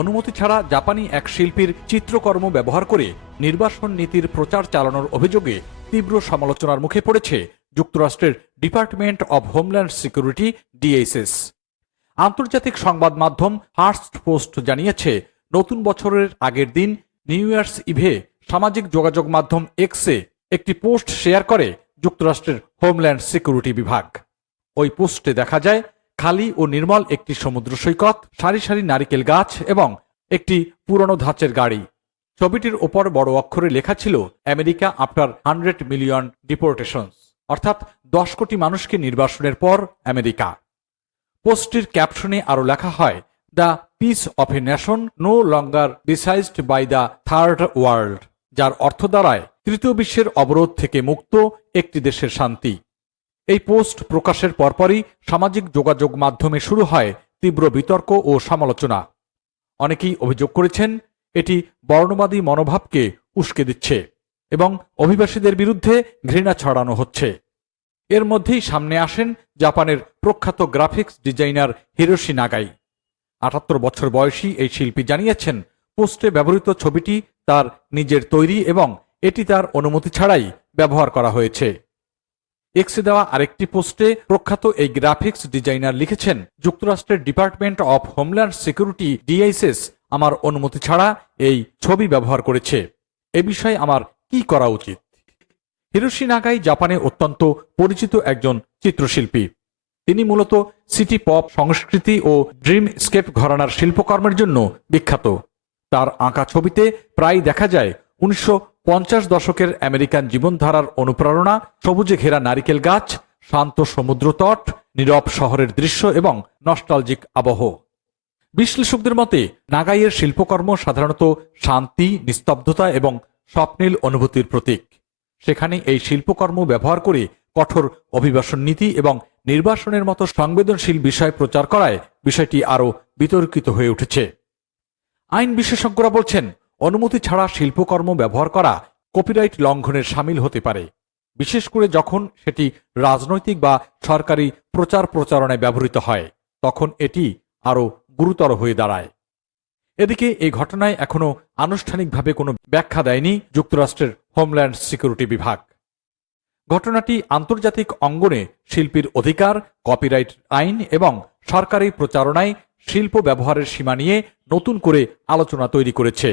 অনুমতি ছাড়া জাপানি এক শিল্পীর চিত্রকর্ম ব্যবহার করে নির্বাসন নীতির প্রচার চালানোর অভিযোগে তীব্র সমালোচনার মুখে পড়েছে যুক্তরাষ্ট্রের department of homeland security DHS. আন্তর্জাতিক সংবাদ মাধ্যম ফার্স্ট পোস্ট জানিয়েছে, নতুন বছরের আগের দিন নিউ ইয়ার্স ইভে সামাজিক যোগাযোগ মাধ্যম এক্সে একটি পোস্ট শেয়ার করে যুক্তরাষ্ট্রের হোমল্যান্ড সিকিউরিটি বিভাগ। ওই পোস্টে দেখা যায় খালি ও নির্মল একটি সমুদ্র সৈকত, সারি সারি নারিকেল গাছ এবং একটি পুরনো ধাঁচের গাড়ি। ছবিটির ওপর বড় অক্ষরে লেখা ছিল, আমেরিকা আফটার 100 মিলিয়ন ডিপোর্টেশনস, অর্থাৎ 10 কোটি মানুষকে নির্বাসনের পর আমেরিকা। পোস্টটির ক্যাপশনে আরও লেখা হয়, the peace of a nation no longer decided by the third world, যার অর্থ দাঁড়ায় তৃতীয় বিশ্বের অবরোধ থেকে মুক্ত একটি দেশের শান্তি। এই পোস্ট প্রকাশের পরপরই সামাজিক যোগাযোগ মাধ্যমে শুরু হয় তীব্র বিতর্ক ও সমালোচনা। অনেকেই অভিযোগ করেছেন এটি বর্ণবাদী মনোভাবকে উস্কে দিচ্ছে এবং অভিবাসীদের বিরুদ্ধে ঘৃণা ছড়ানো হচ্ছে। এর মধ্যেই সামনে আসেন জাপানের প্রখ্যাত গ্রাফিক্স ডিজাইনার হিরোশি নাগাই। ৭৮ বছর বয়সী এই শিল্পী জানিয়েছেন, পোস্টে ব্যবহৃত ছবিটি তার নিজের তৈরি এবং এটি তার অনুমতি ছাড়াই ব্যবহার করা হয়েছে। এক্সে দেওয়া আরেকটি পোস্টে প্রখ্যাত এই গ্রাফিক্স ডিজাইনার লিখেছেন, যুক্তরাষ্ট্রের department of homeland security DHS আমার অনুমতি ছাড়া এই ছবি ব্যবহার করেছে। এ বিষয়ে আমার কি করা উচিত? হিরোশি নাগাই জাপানে অত্যন্ত পরিচিত একজন চিত্রশিল্পী। তিনি মূলত সিটি পপ সংস্কৃতি ও ড্রিম স্কেপ ঘরানার শিল্পকর্মের জন্য বিখ্যাত। তার আঁকা ছবিতে প্রায় দেখা যায় ১৯৫০ দশকের আমেরিকান জীবনধারার অনুপ্রেরণা, সবুজে ঘেরা নারিকেল গাছ, শান্ত সমুদ্র তট, নীরব শহরের দৃশ্য এবং নস্টালজিক আবহ। বিশ্লেষকদের মতে নাগাইয়ের শিল্পকর্ম সাধারণত শান্তি, নিস্তব্ধতা এবং স্বপ্নীল অনুভূতির প্রতীক। সেখানে এই শিল্পকর্ম ব্যবহার করে কঠোর অভিবাসন নীতি এবং নির্বাসনের মতো সংবেদনশীল বিষয় প্রচার করায় বিষয়টি আরও বিতর্কিত হয়ে উঠেছে। আইন বিশেষজ্ঞরা বলছেন, অনুমতি ছাড়া শিল্পকর্ম ব্যবহার করা কপিরাইট লঙ্ঘনের শামিল হতে পারে, বিশেষ করে যখন সেটি রাজনৈতিক বা সরকারি প্রচার প্রচারণায় ব্যবহৃত হয়, তখন এটি আরও গুরুতর হয়ে দাঁড়ায়। এদিকে এই ঘটনায় এখনো আনুষ্ঠানিকভাবে কোনো ব্যাখ্যা দেয়নি যুক্তরাষ্ট্রের হোমল্যান্ড সিকিউরিটি বিভাগ। ঘটনাটি আন্তর্জাতিক অঙ্গনে শিল্পীর অধিকার, কপিরাইট আইন এবং সরকারি প্রচারণায় শিল্প ব্যবহারের সীমা নিয়ে নতুন করে আলোচনা তৈরি করেছে।